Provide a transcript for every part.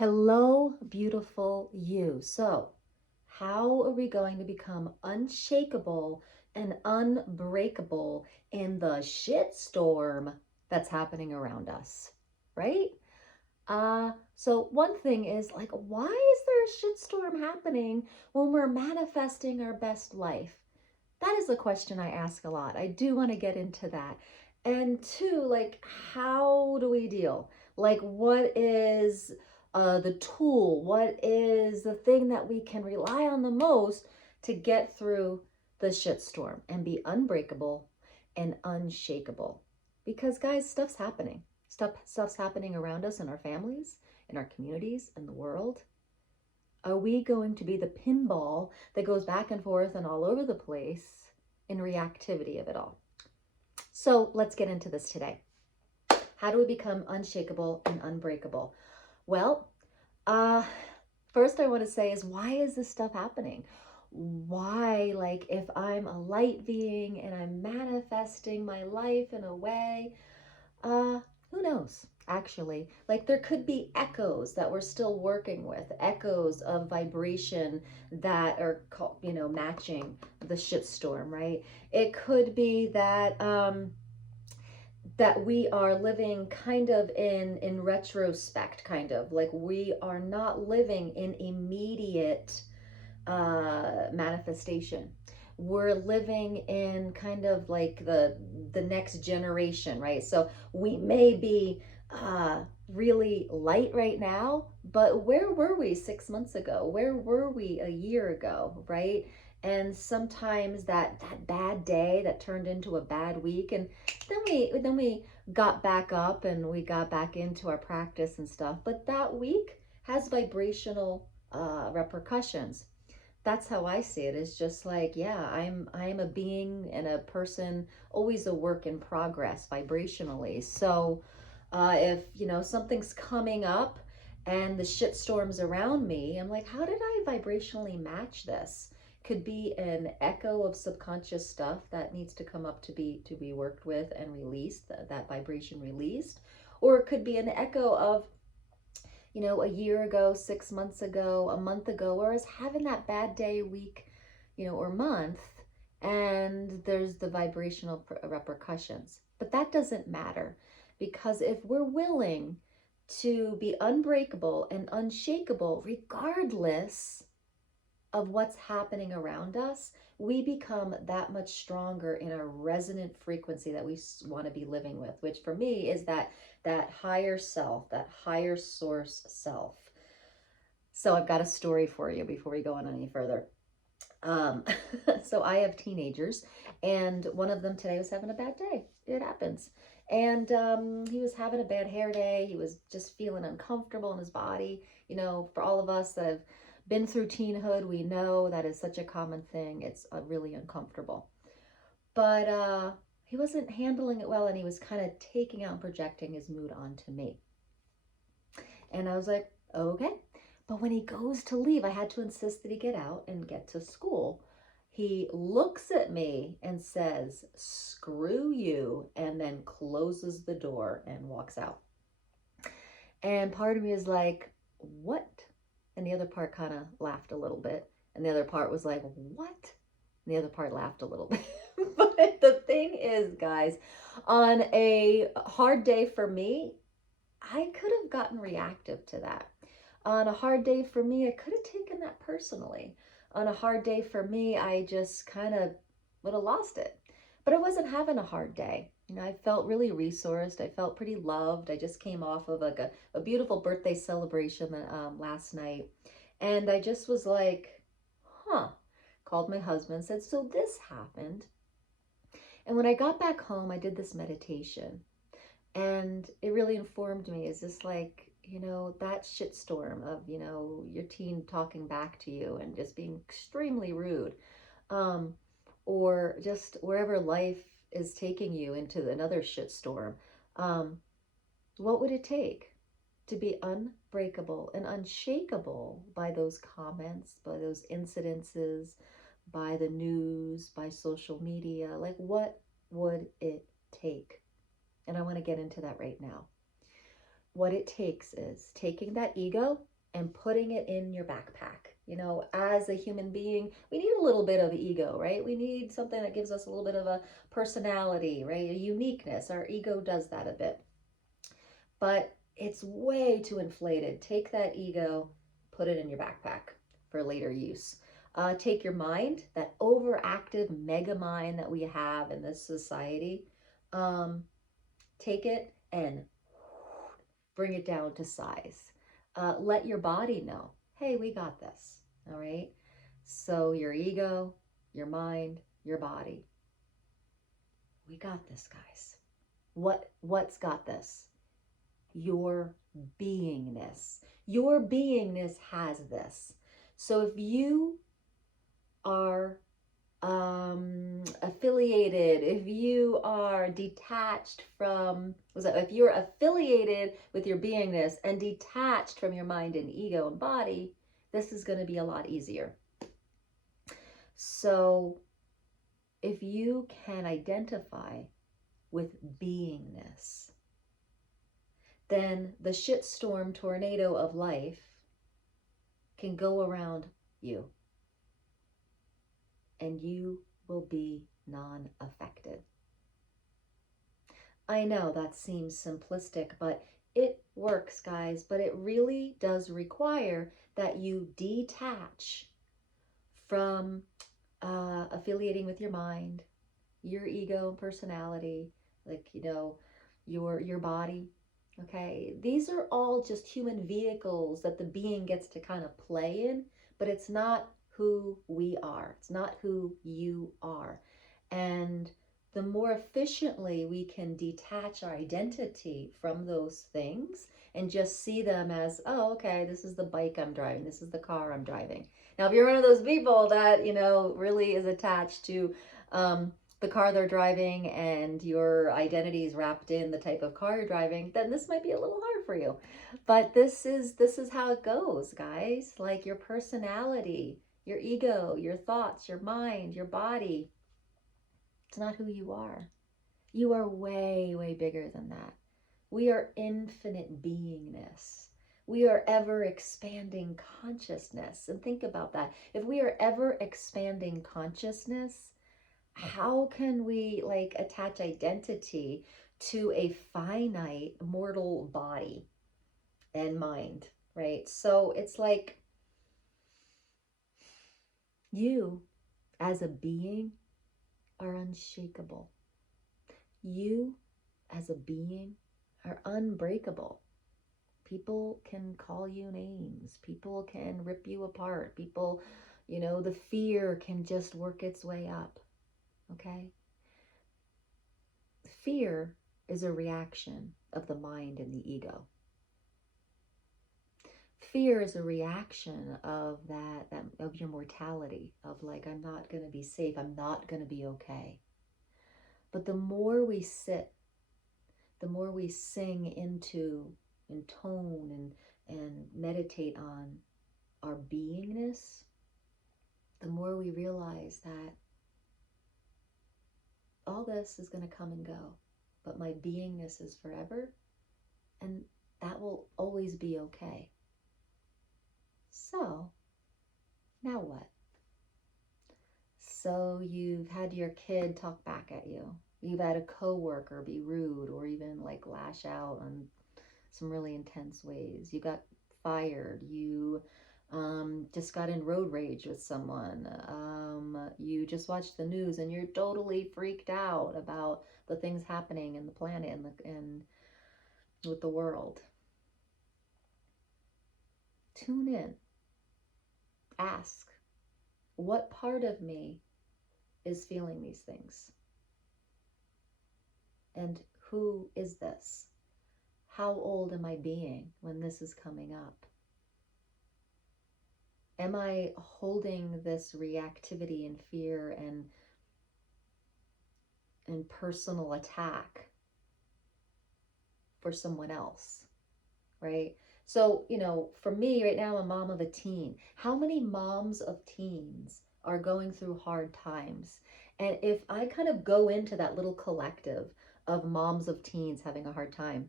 Hello, beautiful you. So, how are we going to become unshakable and unbreakable in the shitstorm that's happening around us, right? So one thing is like, why is there a shitstorm happening when we're manifesting our best life? That is a question I ask a lot. I do want to get into that. And two, like, how do we deal? Like, what is the tool? What is the thing that we can rely on the most to get through the shitstorm and be unbreakable and unshakable? Because, guys, stuff's happening. Stuff's happening around us in our families, in our communities, in the world. Are we going to be the pinball that goes back and forth and all over the place in reactivity of it all? So let's get into this today. How do we become unshakable and unbreakable? Well, first I want to say is, why is this stuff happening? Why, like, if I'm a light being and I'm manifesting my life in a way, uh, who knows? Actually, like, there could be echoes that we're still working with, echoes of vibration that are matching the shitstorm, right? It could be that that we are living kind of in retrospect, kind of like we are not living in immediate manifestation. We're living in kind of like the next generation, right? So we may be really light right now, but where were we 6 months ago? Where were we a year ago, right? And sometimes that bad day that turned into a bad week, and then we got back up and we got back into our practice and stuff. But that week has vibrational repercussions. That's how I see it. It's just like, yeah, I'm a being and a person, always a work in progress vibrationally. So if something's coming up and the shit storms around me, I'm like, how did I vibrationally match this? Could be an echo of subconscious stuff that needs to come up to be worked with and released, that vibration released, or it could be an echo of a year ago, 6 months ago, a month ago, or is having that bad day, week, or month, and there's the vibrational repercussions. But that doesn't matter, because if we're willing to be unbreakable and unshakable, regardless of what's happening around us, we become that much stronger in a resonant frequency that we want to be living with, which for me is that higher self, that higher source self. So I've got a story for you before we go on any further. Um, so I have teenagers, and one of them today was having a bad day. It happens. And he was having a bad hair day. He was just feeling uncomfortable in his body. For all of us that have been through teenhood, we know that is such a common thing. It's really uncomfortable. But he wasn't handling it well, and he was kind of taking out and projecting his mood onto me. And I was like, okay. But when he goes to leave, I had to insist that he get out and get to school. He looks at me and says, screw you, and then closes the door and walks out. And part of me is like, what? And the other part kind of laughed a little bit. And the other part was like, what? And the other part laughed a little bit. But the thing is, guys, on a hard day for me, I could have gotten reactive to that. On a hard day for me, I could have taken that personally. On a hard day for me, I just kind of would have lost it. But I wasn't having a hard day. I felt really resourced. I felt pretty loved. I just came off of like a beautiful birthday celebration last night. And I just was like, huh. Called my husband, said, so this happened. And when I got back home, I did this meditation. And it really informed me. Is this like, that shitstorm of, your teen talking back to you and just being extremely rude, or just wherever life is taking you into another shitstorm. What would it take to be unbreakable and unshakable by those comments, by those incidences, by the news, by social media? Like, what would it take? And I want to get into that right now. What it takes is taking that ego and putting it in your backpack. You know, as a human being, we need a little bit of ego, right? We need something that gives us a little bit of a personality, right? A uniqueness. Our ego does that a bit. But it's way too inflated. Take that ego, put it in your backpack for later use. Take your mind, that overactive mega mind that we have in this society, take it and bring it down to size. Let your body know, hey, we got this. All right. So your ego, your mind, your body, we got this, guys. What's got this? Your beingness. Your beingness has this. So if you are affiliated, if you are detached from, if you're affiliated with your beingness and detached from your mind and ego and body, this is going to be a lot easier. So if you can identify with beingness, then the shitstorm tornado of life can go around you, and you will be non-affected. I know that seems simplistic, but it works, guys. But it really does require that you detach from affiliating with your mind, your ego and personality, like, you know, your body. Okay, these are all just human vehicles that the being gets to kind of play in, but it's not who we are. It's not who you are. And the more efficiently we can detach our identity from those things and just see them as, oh, okay, this is the bike I'm driving, this is the car I'm driving. Now, if you're one of those people that, you know, really is attached to the car they're driving and your identity is wrapped in the type of car you're driving, then this might be a little hard for you. But this is how it goes, guys. Like your personality, your ego, your thoughts, your mind, your body, it's not who you are. You are way, way bigger than that. We are infinite beingness. We are ever expanding consciousness. And think about that. If we are ever expanding consciousness, how can we like attach identity to a finite mortal body and mind, right? So it's like you as a being are unshakable. You as a being are unbreakable. People can call you names. People can rip you apart. People, you know, the fear can just work its way up. Okay? Fear is a reaction of the mind and the ego. Fear is a reaction of that of your mortality, of like, I'm not going to be safe, I'm not going to be okay. But the more we sit, the more we sing into and tone and meditate on our beingness, the more we realize that all this is going to come and go, but my beingness is forever, and that will always be okay. So, now what? So you've had your kid talk back at you. You've had a coworker be rude or even like lash out on some really intense ways. You got fired. You just got in road rage with someone. You just watched the news and you're totally freaked out about the things happening in the planet and with the world. Tune in. Ask, what part of me is feeling these things? And who is this? How old am I being when this is coming up? Am I holding this reactivity and fear and personal attack for someone else, right? So, you know, for me right now, I'm a mom of a teen. How many moms of teens are going through hard times? And if I kind of go into that little collective of moms of teens having a hard time,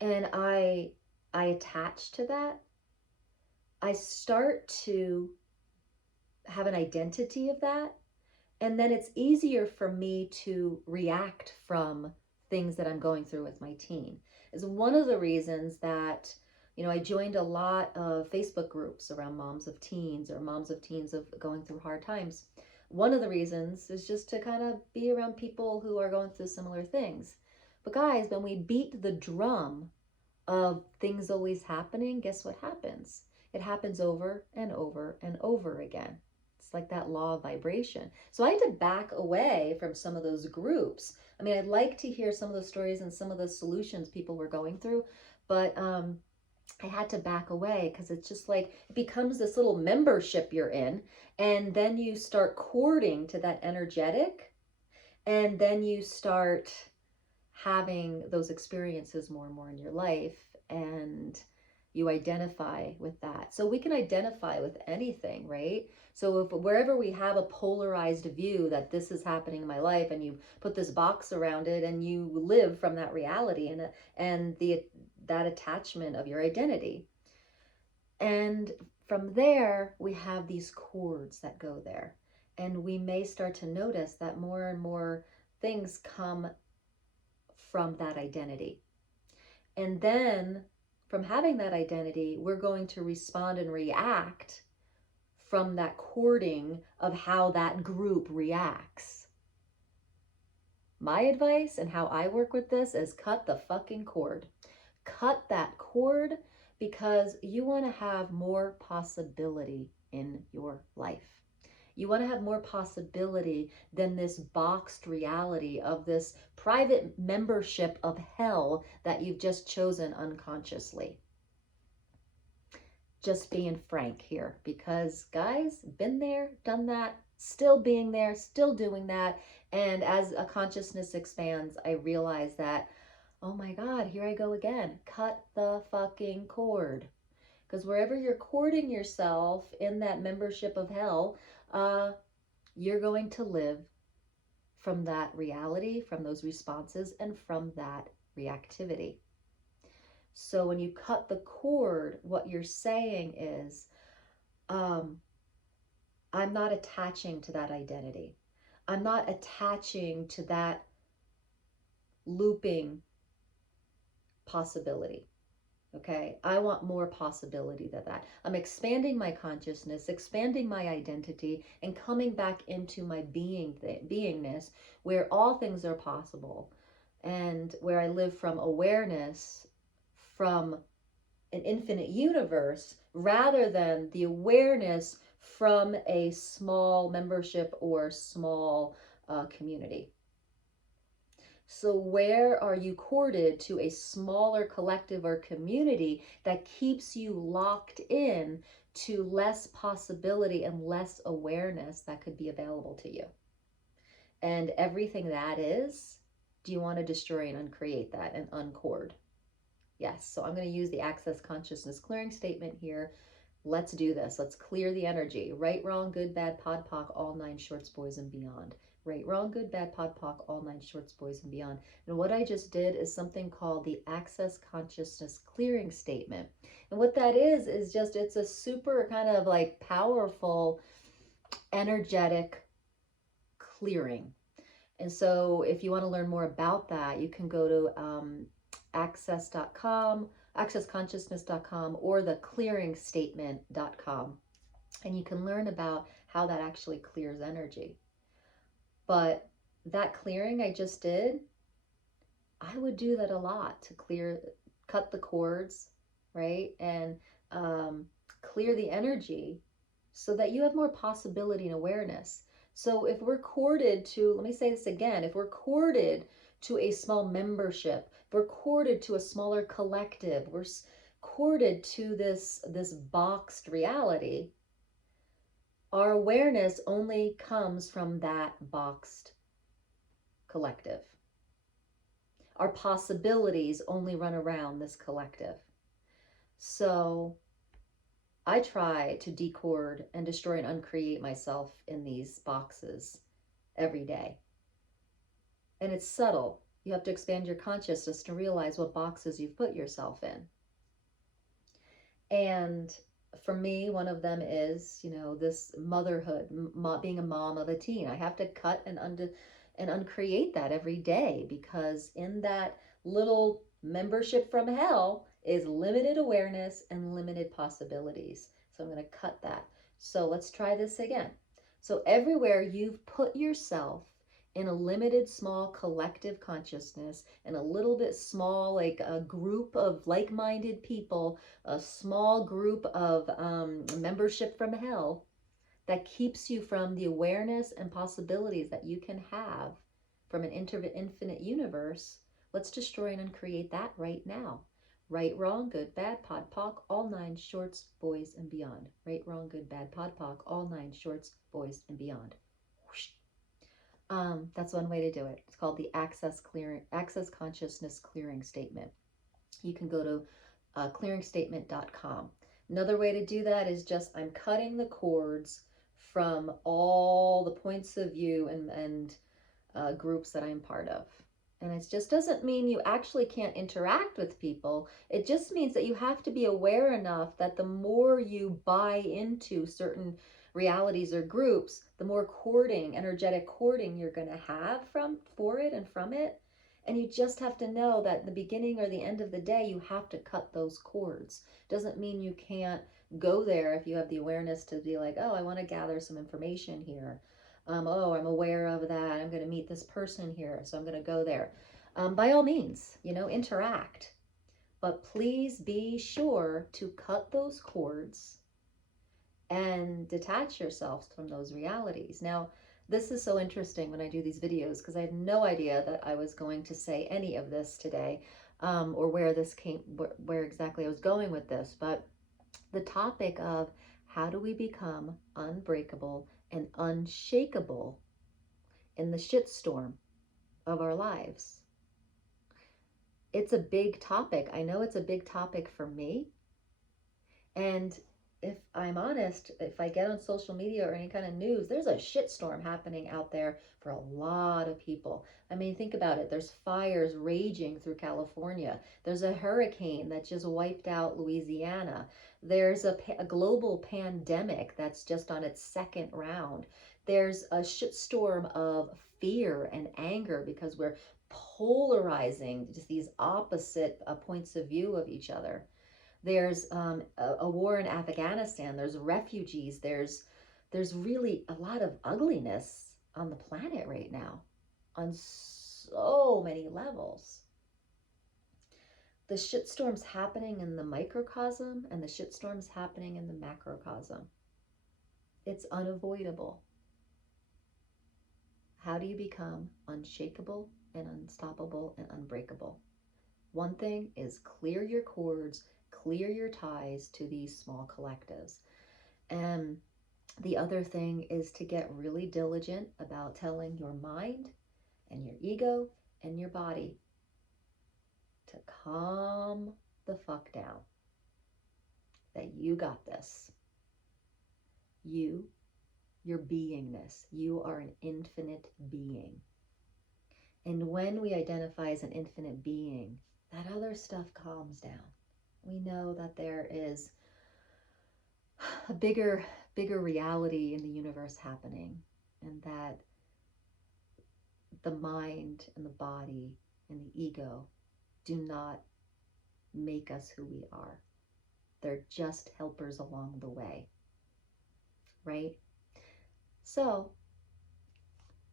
and I I attach to that, I start to have an identity of that. And then it's easier for me to react from things that I'm going through with my teen. Is one of the reasons that, I joined a lot of Facebook groups around moms of teens or moms of teens of going through hard times. One of the reasons is just to kind of be around people who are going through similar things. But guys, when we beat the drum of things always happening, guess what happens? It happens over and over and over again. It's like that law of vibration. So I had to back away from some of those groups. I mean, I'd like to hear some of the stories and some of the solutions people were going through, but I had to back away because it's just like it becomes this little membership you're in, and then you start courting to that energetic, and then you start having those experiences more and more in your life, and you identify with that. So we can identify with anything, right? So if wherever we have a polarized view that this is happening in my life, and you put this box around it and you live from that reality and that attachment of your identity. And from there we have these cords that go there, and we may start to notice that more and more things come from that identity. And then from having that identity, we're going to respond and react from that cording of how that group reacts. My advice and how I work with this is cut the fucking cord. Cut that cord, because you want to have more possibility in your life. You want to have more possibility than this boxed reality of this private membership of hell that you've just chosen unconsciously. Just being frank here, because guys, been there, done that, still being there, still doing that. And as a consciousness expands, I realize that, oh my God, here I go again. Cut the fucking cord. Because wherever you're cording yourself in that membership of hell, you're going to live from that reality, from those responses, and from that reactivity. So when you cut the cord, what you're saying is, I'm not attaching to that identity. I'm not attaching to that looping possibility. Okay, I want more possibility than that. I'm expanding my consciousness, expanding my identity, and coming back into my beingness, where all things are possible, and where I live from awareness, from an infinite universe, rather than the awareness from a small membership or small community. So where are you corded to a smaller collective or community that keeps you locked in to less possibility and less awareness that could be available to you? And everything that is, do you want to destroy and uncreate that and uncord? Yes. So I'm going to use the Access Consciousness Clearing Statement here. Let's do this. Let's clear the energy. Right, wrong, good, bad, pod, poc, all nine shorts, boys, and beyond. Right, wrong, good, bad, pod, poc, all nine shorts, boys, and beyond. And what I just did is something called the Access Consciousness Clearing Statement. And what that is just, it's a super kind of like powerful, energetic clearing. And so if you want to learn more about that, you can go to access.com, accessconsciousness.com, or the clearingstatement.com. And you can learn about how that actually clears energy. But that clearing I just did, I would do that a lot to cut the cords, right? And clear the energy so that you have more possibility and awareness. So if we're corded to, let me say this again, if we're corded to a small membership, if we're corded to a smaller collective, we're corded to this boxed reality, our awareness only comes from that boxed collective. Our possibilities only run around this collective. So I try to decord and destroy and uncreate myself in these boxes every day. And it's subtle. You have to expand your consciousness to realize what boxes you've put yourself in. And for me, one of them is, this motherhood, being a mom of a teen. I have to cut and uncreate that every day, because in that little membership from hell is limited awareness and limited possibilities. So I'm going to cut that. So let's try this again. So everywhere you've put yourself in a limited small collective consciousness, and a little bit small, like a group of like-minded people, a small group of membership from hell, that keeps you from the awareness and possibilities that you can have from an infinite universe. Let's destroy and uncreate that right now. Right, wrong, good, bad, pod, poc, all nine shorts, boys, and beyond. Right, wrong, good, bad, pod, poc, all nine shorts, boys, and beyond. Whoosh. That's one way to do it. It's called the access consciousness clearing statement. You can go to clearingstatement.com. Another way to do that is just, I'm cutting the cords from all the points of view and groups that I'm part of. And it just doesn't mean you actually can't interact with people. It just means that you have to be aware enough that the more you buy into certain realities or groups, the more energetic cording you're going to have for it and from it. And you just have to know that at the beginning or the end of the day, you have to cut those cords. Doesn't mean you can't go there if you have the awareness to be like, oh, I want to gather some information here. Oh, I'm aware of that. I'm going to meet this person here, so I'm going to go there. By all means, interact. But please be sure to cut those cords and detach yourselves from those realities. Now, this is so interesting when I do these videos, because I had no idea that I was going to say any of this today, or where exactly I was going with this. But the topic of how do we become unbreakable and unshakable in the shitstorm of our lives. It's a big topic. I know it's a big topic for me. And if I'm honest, if I get on social media or any kind of news, there's a shitstorm happening out there for a lot of people. I mean, think about it. There's fires raging through California. There's a hurricane that just wiped out Louisiana. There's a global pandemic that's just on its second round. There's a shitstorm of fear and anger because we're polarizing just these opposite points of view of each other. There's a war in Afghanistan. There's refugees. There's really a lot of ugliness on the planet right now, on so many levels. The shitstorm's happening in the microcosm, and the shitstorm's happening in the macrocosm. It's unavoidable. How do you become unshakable and unstoppable and unbreakable? One thing is clear your cords, clear your ties to these small collectives. And the other thing is to get really diligent about telling your mind and your ego and your body to calm the fuck down. That you got this. Your beingness. You are an infinite being. And when we identify as an infinite being, that other stuff calms down. We know that there is a bigger reality in the universe happening, and that the mind and the body and the ego do not make us who we are. They're just helpers along the way, right? So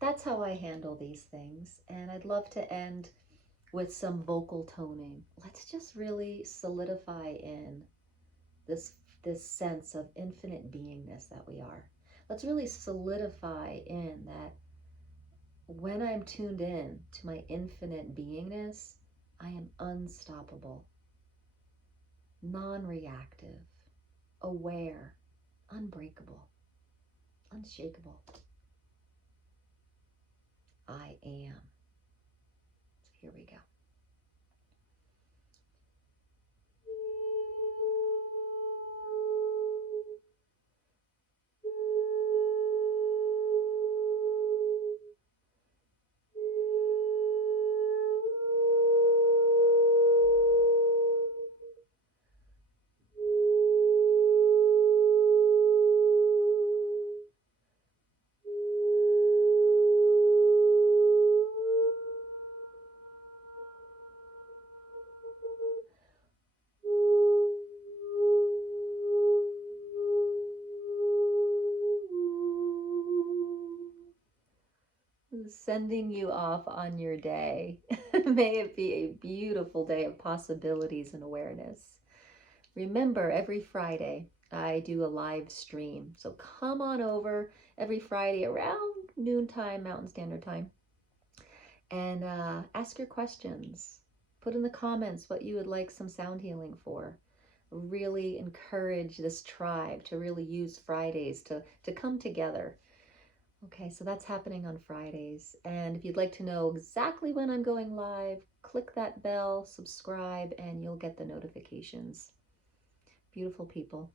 that's how I handle these things, and I'd love to end with some vocal toning. Let's just really solidify in this sense of infinite beingness that we are. Let's really solidify in that when I'm tuned in to my infinite beingness, I am unstoppable, non-reactive, aware, unbreakable, unshakable. I am. So here we go. sending you off on your day. May it be a beautiful day of possibilities and awareness. Remember, every Friday I do a live stream. So come on over every Friday around noontime, Mountain Standard Time, and ask your questions. Put in the comments what you would like some sound healing for. Really encourage this tribe to really use Fridays to come together. Okay, so that's happening on Fridays. And if you'd like to know exactly when I'm going live, click that bell, subscribe, and you'll get the notifications. Beautiful people.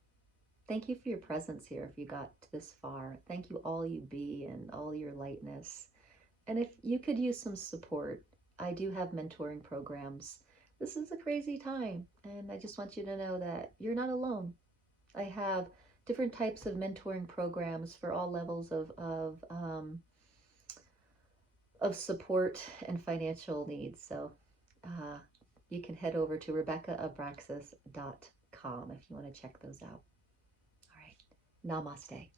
Thank you for your presence here if you got this far. Thank you, all you be, and all your lightness. And if you could use some support, I do have mentoring programs. This is a crazy time, and I just want you to know that you're not alone. I have different types of mentoring programs for all levels of support and financial needs. So you can head over to RebeccaAbraxas.com if you want to check those out. All right. Namaste.